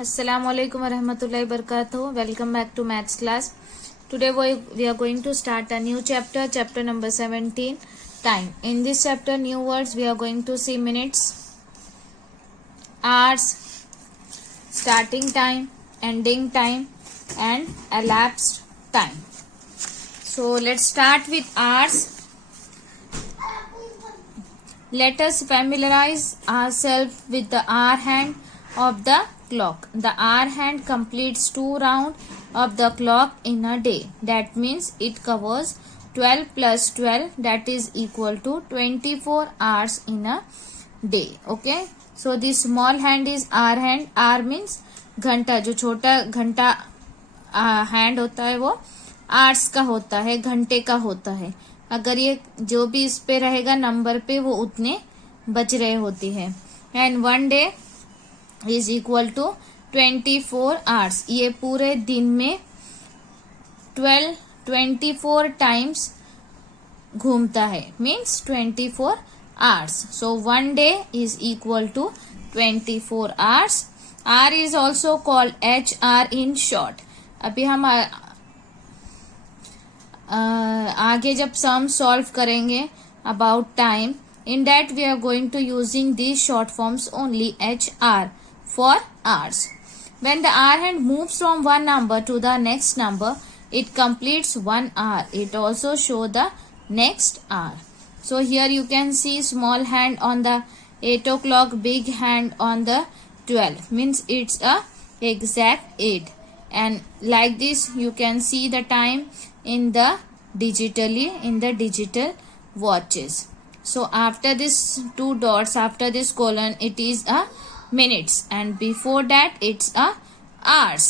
Assalamualaikum warahmatullahi wabarakatuh. Welcome back to maths class. Today we are going to start a new chapter, chapter number 17, time. In this chapter, new words we are going to see minutes, hours, starting time, ending time, and elapsed time. So let's start with hours. Let us familiarize ourselves with the hour hand of the clock. The hour hand completes 2 rounds of the clock in a day. That means it covers 12 plus 12, that is equal to 24 hours in a day. Okay. So the small hand is hour hand. hour means घंटा, जो छोटा घंटा hand होता है वो hours का होता है, घंटे का होता है. अगर ये जो भी इस पे रहेगा नंबर पे वो उतने बज रहे होती है. And 1 day is equal to 24 hours. ये पूरे दिन में 24 टाइम्स घूमता है, means 24 hours. So 1 day is equal to 24 hours. Hour is also called HR in short. अभी हम आगे जब सम सॉल्व करेंगे about time, in that we are going to using these short forms only, HR for hours. When the hour hand moves from one number to the next number, it completes 1 hour. It also show the next hour. So here you can see small hand on the 8 o'clock, big hand on the 12, means it's a exact 8. And like this you can see the time in the digital watches. So after this 2 dots, after this colon, it is a minutes, and before that it's a hours.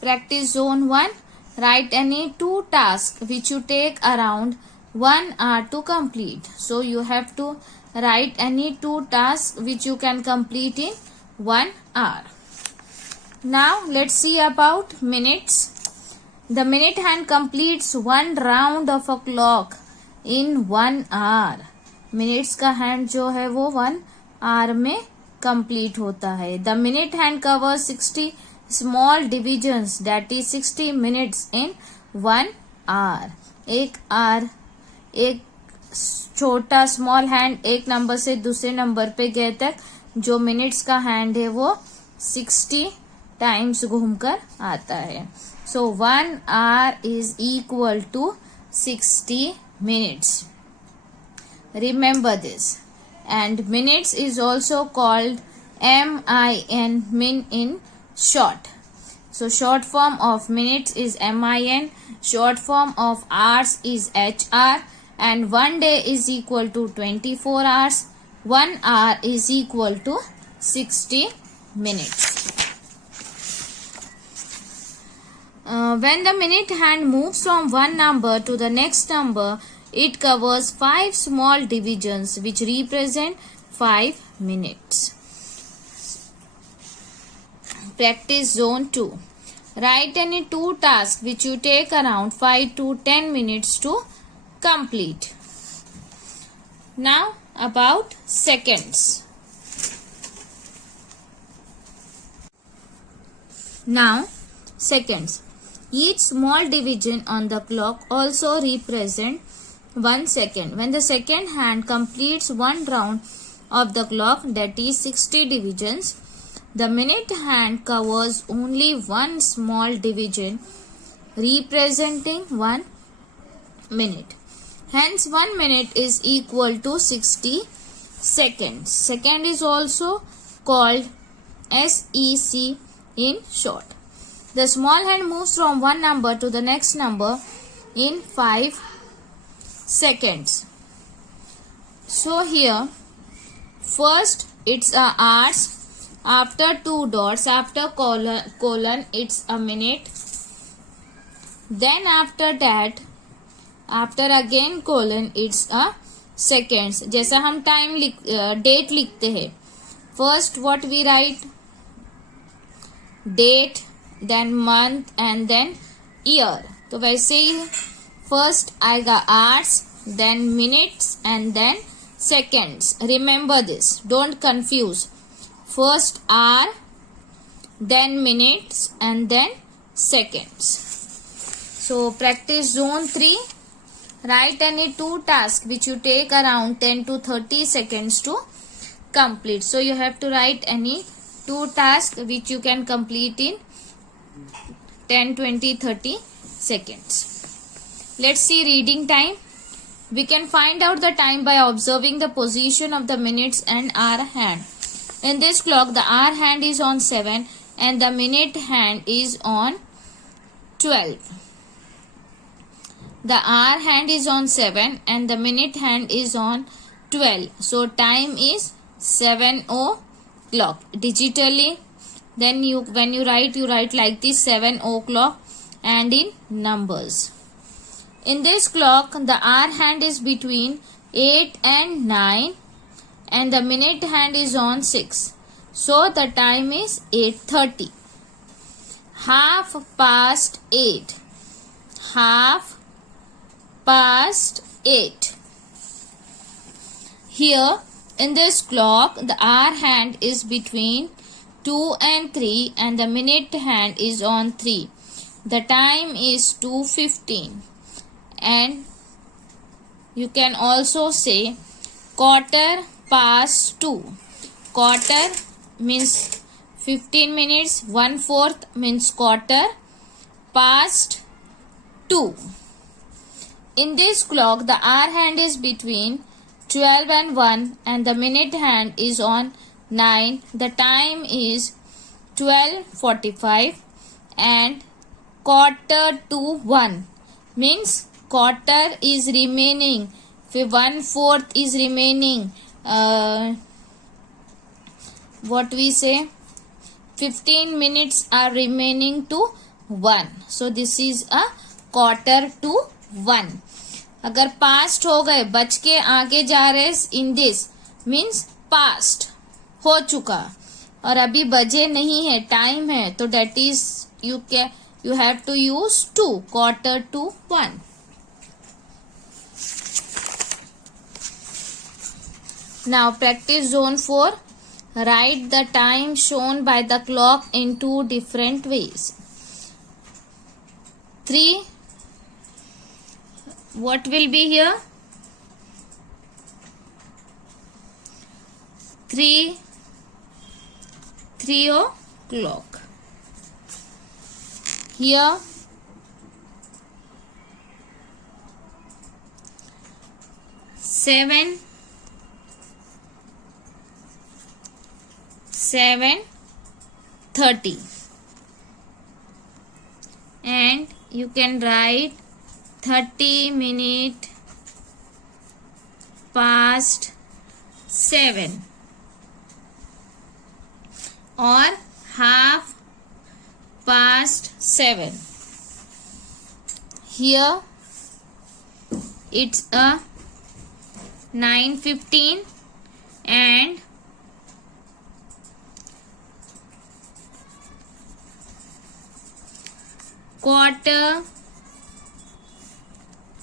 Practice zone 1. Write any 2 tasks which you take around 1 hour to complete. So you have to write any 2 tasks which you can complete in 1 hour. Now let's see about minutes. The minute hand completes 1 round of a clock in 1 hour. Minutes का hand जो है वो 1 hour में complete होता है. The minute hand covers 60 small divisions, that is 60 minutes in 1 hour. एक छोटा small hand एक नंबर से दूसरे नंबर पे गए तक जो मिनट्स का हैंड है वो 60 टाइम्स घूमकर आता है. So 1 hour is equal to 60 minutes. Remember this. And minutes is also called MIN, min in short. So short form of minutes is MIN, short form of hours is HR, and 1 day is equal to 24 hours. 1 hour is equal to 60 minutes. When the minute hand moves from one number to the next number, it covers 5 small divisions which represent 5 minutes. Practice zone 2. Write any 2 tasks which you take around 5 to 10 minutes to complete. Now about seconds. Now seconds. Each small division on the clock also represents 1 second. When the second hand completes 1 round of the clock, that is 60 divisions, the minute hand covers only 1 small division representing 1 minute. Hence 1 minute is equal to 60 seconds. Second is also called SEC in short. The small hand moves from one number to the next number in 5 seconds. So here first it's a hours, after 2 dots, after colon it's a minute, then after that after again colon it's a seconds. जैसा हम time date लिखते हैं, first what we write, date, then month and then year. तो वैसे ही first आएगा hours, then minutes and then seconds. Remember this, don't confuse. First hour, then minutes, and then seconds. So practice zone 3. Write any 2 tasks which you take around 10 to 30 seconds to complete. So you have to write any 2 tasks which you can complete in 10, 20, 30 seconds. Let's see reading time. We can find out the time by observing the position of the minutes and hour hand. In this clock, the hour hand is on 7 and the minute hand is on 12. The hour hand is on 7 and the minute hand is on 12. So time is 7 o'clock. Digitally, then when you write like this, 7 o'clock, and in numbers. In this clock, the hour hand is between 8 and 9 and the minute hand is on 6. So the time is 8:30. Half past 8. Half past 8. Here in this clock, the hour hand is between 2 and 3 and the minute hand is on 3. The time is 2:15. And you can also say quarter past 2. Quarter means 15 minutes, 1/4 means quarter past 2. In this clock, the hour hand is between 12 and 1 and the minute hand is on 9. The time is 12:45 and quarter to 1 means quarter is remaining, 1/4 is remaining, what we say, 15 minutes are remaining to 1. So this is a quarter to 1. अगर past हो गए, बच के आगे जा रहे, in this means past हो चुका, और अभी बजे नहीं है, टाइम है, तो date is you have to use 2, quarter to 1. Now practice zone 4. Write the time shown by the clock in 2 different ways. 3. What will be here? 3 o'clock. Here 7:30, and you can write 30 minutes past 7 or half past 7. Here it's a 9:15 and quarter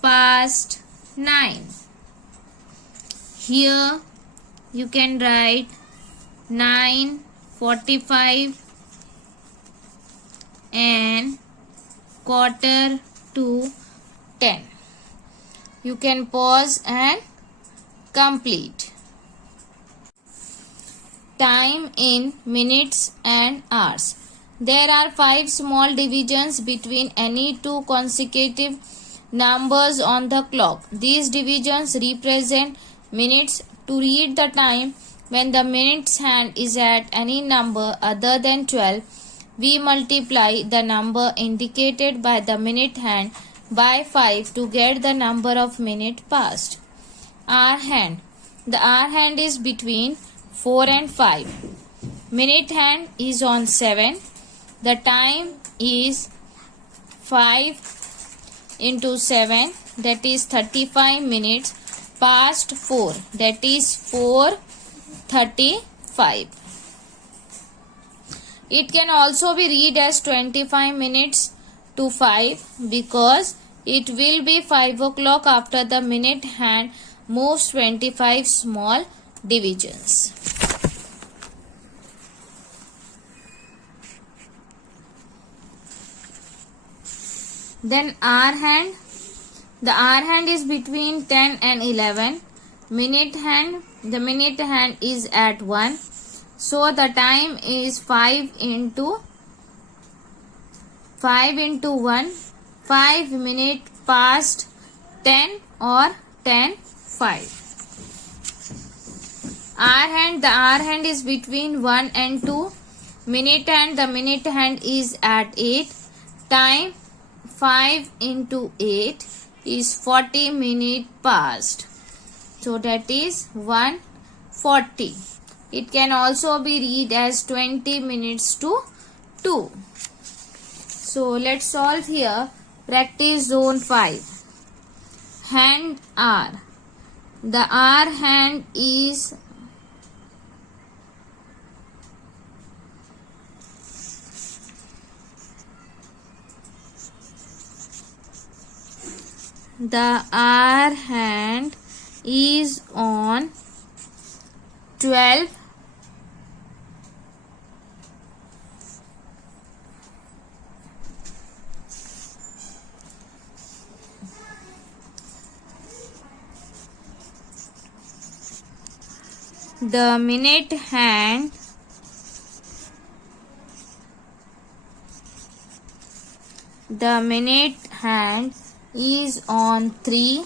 past 9. Here you can write 9:45 and quarter to 10. You can pause and complete. Time in minutes and hours. There are 5 small divisions between any 2 consecutive numbers on the clock. These divisions represent minutes. To read the time when the minutes hand is at any number other than 12, we multiply the number indicated by the minute hand by 5 to get the number of minutes passed. Hour hand. The hour hand is between 4 and 5. Minute hand is on 7. The time is 5 into 7, that is 35 minutes past 4, that is 4:35. It can also be read as 25 minutes to 5 because it will be 5 o'clock after the minute hand moves 25 small divisions. Then hour hand. The hour hand is between 10 and 11. Minute hand. The minute hand is at 1. So the time is 5 into 1. 5 minutes past 10 or 10:05. Hour hand. The hour hand is between 1 and 2. Minute hand. The minute hand is at 8. Time 5 into 8 is 40 minutes past. So that is 1:40. It can also be read as 20 minutes to 2. So let's solve here. Practice zone 5. Hand hour. The hour hand is on 12. The minute hand is on 3.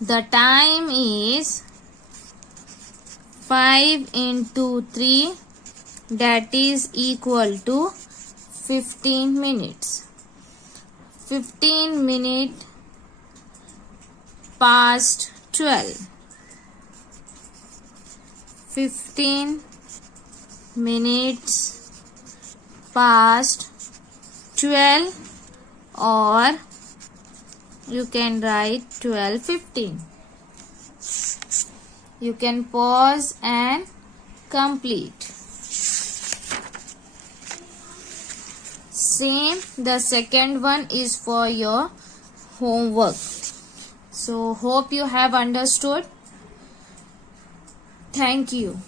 The time is 5 into 3, that is equal to 15 minutes. 15 minutes past 12. 15 minutes past 12, or you can write 12:15. You can pause and complete. Same, the second one is for your homework. So hope you have understood. Thank you.